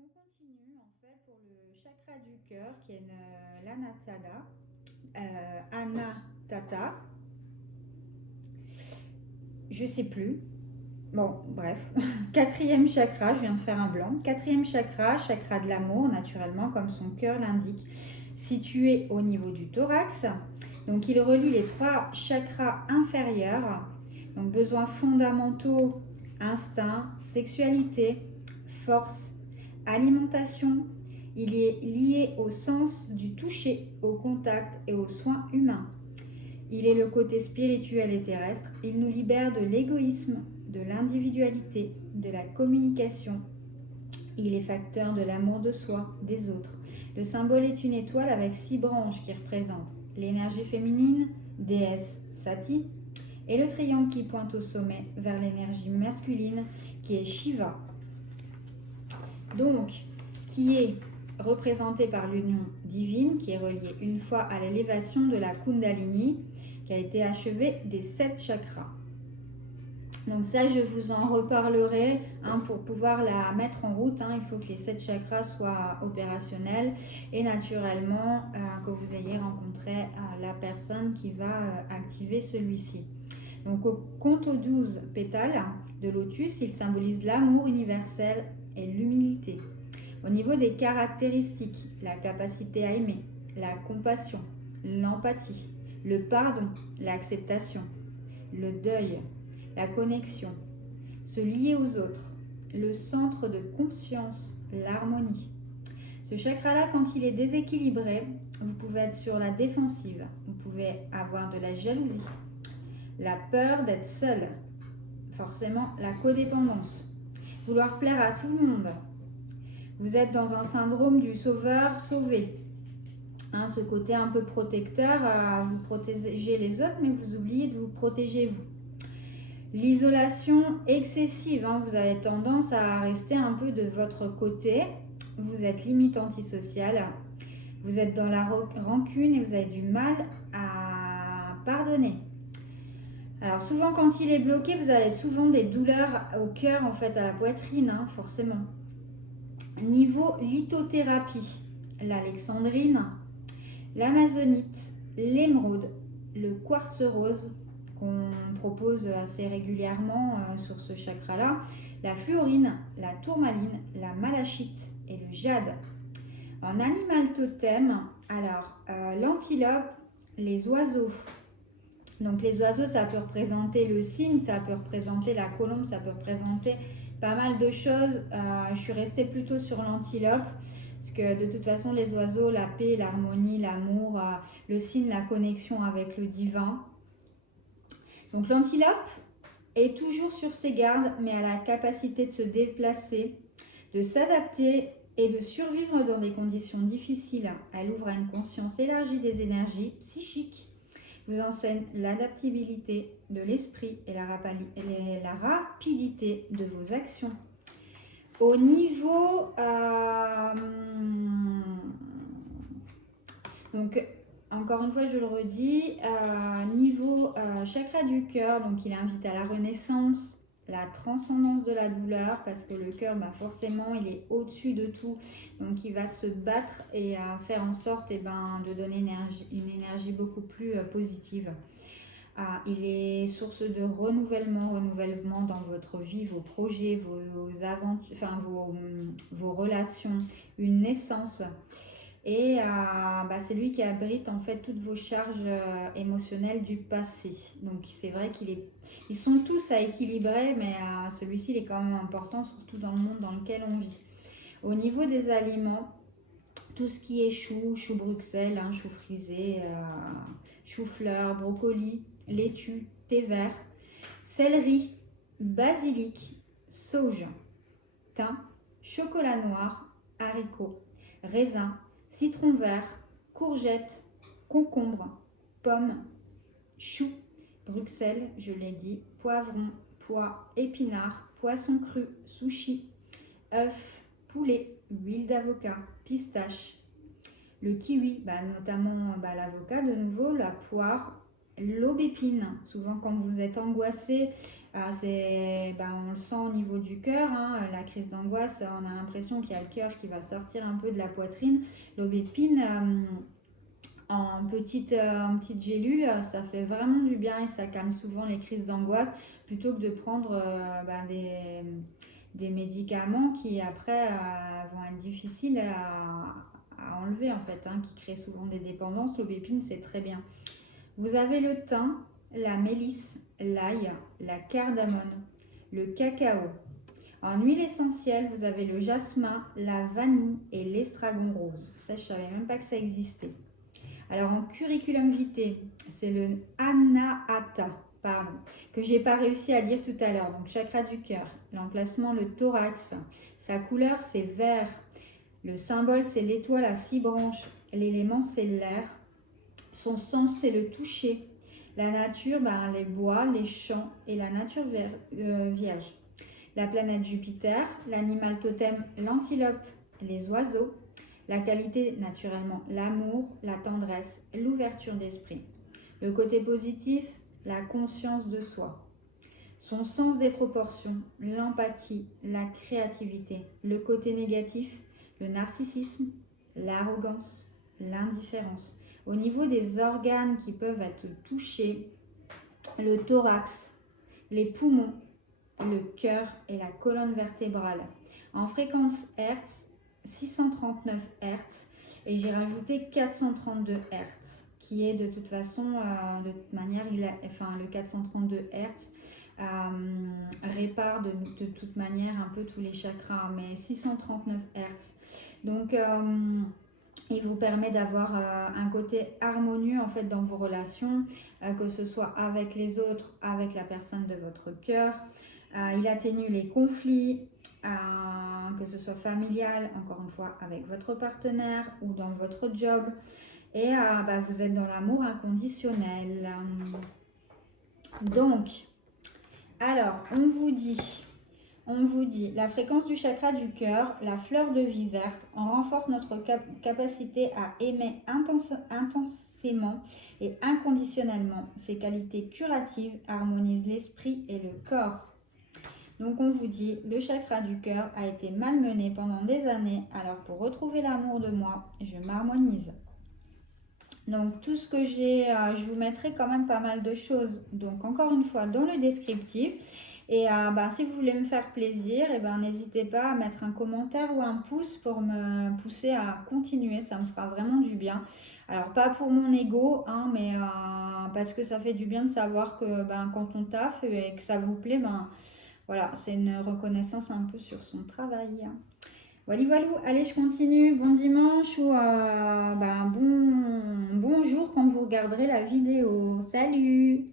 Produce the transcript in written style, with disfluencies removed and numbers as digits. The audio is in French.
on continue en fait pour le chakra du cœur qui est l'Anatada, Anatata, je sais plus. Bon, bref. Quatrième chakra, je viens de faire un blanc. Quatrième chakra, chakra de l'amour, naturellement, comme son cœur l'indique, situé au niveau du thorax. Donc, il relie les trois chakras inférieurs. Donc, besoins fondamentaux, instinct, sexualité, force, alimentation. Il est lié au sens du toucher, au contact et aux soins humains. Il est le côté spirituel et terrestre. Il nous libère de l'égoïsme, de l'individualité, de la communication. Il est facteur de l'amour de soi, des autres. Le symbole est une étoile avec 6 branches qui représentent l'énergie féminine, déesse Sati, et le triangle qui pointe au sommet vers l'énergie masculine qui est Shiva. Donc, qui est représenté par l'union divine, qui est reliée une fois à l'élévation de la Kundalini, qui a été achevée des 7 chakras. Donc ça, je vous en reparlerai pour pouvoir la mettre en route. Il faut que les 7 chakras soient opérationnels et naturellement que vous ayez rencontré la personne qui va activer celui-ci. Donc au compte aux 12 pétales de lotus, il symbolise l'amour universel et l'humilité. Au niveau des caractéristiques, la capacité à aimer, la compassion, l'empathie, le pardon, l'acceptation, le deuil, la connexion, se lier aux autres, le centre de conscience, l'harmonie. Ce chakra-là, quand il est déséquilibré, vous pouvez être sur la défensive, vous pouvez avoir de la jalousie, la peur d'être seul, forcément la codépendance, vouloir plaire à tout le monde. Vous êtes dans un syndrome du sauveur-sauvé. Ce côté un peu protecteur, vous protégez les autres, mais vous oubliez de vous protéger vous. L'isolation excessive, vous avez tendance à rester un peu de votre côté. Vous êtes limite antisocial. Vous êtes dans la rancune et vous avez du mal à pardonner. Alors souvent quand il est bloqué, vous avez souvent des douleurs au cœur, en fait, à la poitrine, forcément. Niveau lithothérapie, l'alexandrine, l'amazonite, l'émeraude, le quartz rose qu'on propose assez régulièrement sur ce chakra-là, la fluorine, la tourmaline, la malachite et le jade. En animal totem, alors l'antilope, les oiseaux. Donc les oiseaux, ça peut représenter le cygne, ça peut représenter la colombe, ça peut représenter pas mal de choses. Je suis restée plutôt sur l'antilope, parce que de toute façon, les oiseaux, la paix, l'harmonie, l'amour, le cygne, la connexion avec le divin. Donc l'antilope est toujours sur ses gardes, mais a la capacité de se déplacer, de s'adapter et de survivre dans des conditions difficiles. Elle ouvre à une conscience élargie des énergies psychiques, vous enseigne l'adaptabilité de l'esprit et la rapidité de vos actions. Au niveau donc encore une fois je le redis, niveau chakra du cœur, donc il invite à la renaissance, la transcendance de la douleur, parce que le cœur, forcément, il est au-dessus de tout, donc il va se battre et faire en sorte de donner une énergie beaucoup plus positive. Il est source de renouvellement dans votre vie, vos projets, vos aventures, vos relations, une naissance. Et c'est lui qui abrite en fait toutes vos charges émotionnelles du passé. Donc c'est vrai qu'ils sont tous à équilibrer, mais celui-ci il est quand même important, surtout dans le monde dans lequel on vit. Au niveau des aliments, tout ce qui est chou Bruxelles, chou frisé, chou-fleur, brocoli, laitue, thé vert, céleri, basilic, sauge, thym, chocolat noir, haricots, raisin, citron vert, courgettes, concombre, pommes, choux, Bruxelles, je l'ai dit, poivron, pois, épinards, poisson cru, sushi, œufs, poulet, huile d'avocat, pistache, le kiwi, notamment l'avocat de nouveau, la poire, l'aubépine. Souvent quand vous êtes angoissé, on le sent au niveau du cœur, hein, la crise d'angoisse, on a l'impression qu'il y a le cœur qui va sortir un peu de la poitrine. L'aubépine, en petite gélule, ça fait vraiment du bien et ça calme souvent les crises d'angoisse plutôt que de prendre des médicaments qui après vont être difficiles à enlever en fait, hein, qui créent souvent des dépendances. L'aubépine, c'est très bien. Vous avez le thym, la mélisse, l'ail, la cardamone, le cacao. En huile essentielle, vous avez le jasmin, la vanille et l'estragon rose. Ça, je ne savais même pas que ça existait. Alors en curriculum vitae, c'est le anahata, que j'ai pas réussi à dire tout à l'heure. Donc chakra du cœur, l'emplacement le thorax, sa couleur c'est vert, le symbole c'est l'étoile à 6 branches, l'élément c'est l'air, son sens c'est le toucher, la nature, les bois, les champs et la nature vierge. La planète Jupiter, l'animal totem, l'antilope, les oiseaux. La qualité, naturellement, l'amour, la tendresse, l'ouverture d'esprit. Le côté positif, la conscience de soi. Son sens des proportions, l'empathie, la créativité. Le côté négatif, le narcissisme, l'arrogance, l'indifférence. Au niveau des organes qui peuvent être touchés, le thorax, les poumons, le cœur et la colonne vertébrale. En fréquence Hertz, 639 Hz et j'ai rajouté 432 Hz qui est de toute façon, de toute manière, le 432 Hz répare de toute manière un peu tous les chakras, mais 639 Hz. Donc, il vous permet d'avoir un côté harmonieux en fait dans vos relations, que ce soit avec les autres, avec la personne de votre cœur. Il atténue les conflits, que ce soit familial, encore une fois, avec votre partenaire ou dans votre job. Et vous êtes dans l'amour inconditionnel. Donc, alors, on vous dit, la fréquence du chakra du cœur, la fleur de vie verte, on renforce notre capacité à aimer intensément et inconditionnellement. Ces qualités curatives harmonisent l'esprit et le corps. Donc on vous dit, le chakra du cœur a été malmené pendant des années, alors pour retrouver l'amour de moi, je m'harmonise. Donc tout ce que j'ai, je vous mettrai quand même pas mal de choses, donc encore une fois dans le descriptif. Et si vous voulez me faire plaisir, n'hésitez pas à mettre un commentaire ou un pouce pour me pousser à continuer, ça me fera vraiment du bien. Alors pas pour mon ego, hein, mais parce que ça fait du bien de savoir que quand on taffe et que ça vous plaît, voilà, c'est une reconnaissance un peu sur son travail. Voilà, voilà. Allez, je continue. Bon dimanche ou bon jour quand vous regarderez la vidéo. Salut!